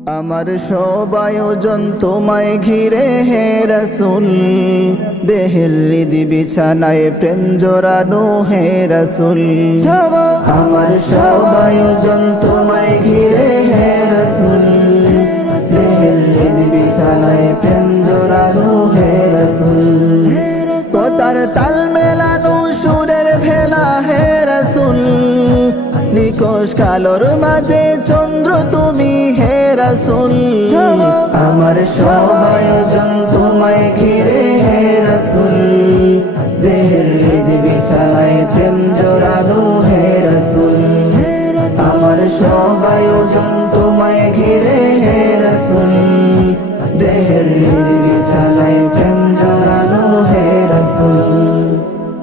আমার সব আয়োজন তোমায় ঘিরে হে রাসূল, দেহের হৃদি বিছানায় প্রেম জোড়ানো হে রাসূল। আমার সব আয়োজন তোমায় ঘিরে হে রাসূল, দেহের হৃদি বিছানায় প্রেম জোড়ানো হে রাসূল। কথার তাল মেলানো সুরের ভেলা হে রাসূল, নিকশ কালোর মাঝে চন্দ্র তুমি হে রাসূল। আমার সব আয়োজন তোমায় ঘিরে হে রাসূল, দেহের হৃদি বিছানায় প্রেম জোড়ানো হে রাসূল। আমার সব আয়োজন তোমায় ঘিরে হে রাসূল, দেহের হৃদি বিছানায় প্রেম জোড়ানো হে রাসূল।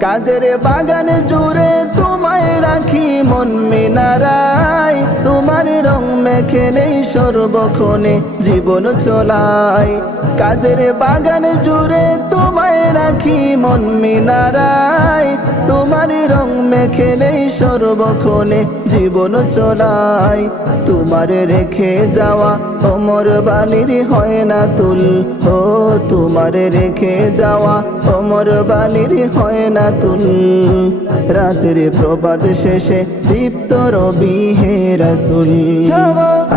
কাজের বাগান জুড়ে তোমায় রাখি মন মিনারায়, তোমার রং মেখে নেই সর্বক্ষণে জীবন চলাই। কাজের বাগান জুড়ে তোমায় রাখি মন মিনারায়, তোমার রং মেখে নেই সর্বক্ষণে জীবন চলাই। তোমার রেখে যাওয়া অমর বাণীর হয় না তুল, ও তোমার রেখে যাওয়া অমর বাণীর হয় না তুল। রাতের প্রভাত শেষে দীপ্ত রবি হে রাসূল।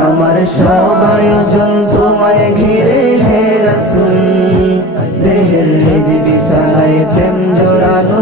আমার সব আয়োজন তোমায় ঘিরে হে রাসূল, দেহের হৃদি বিছানায় প্রেম জোড়ানো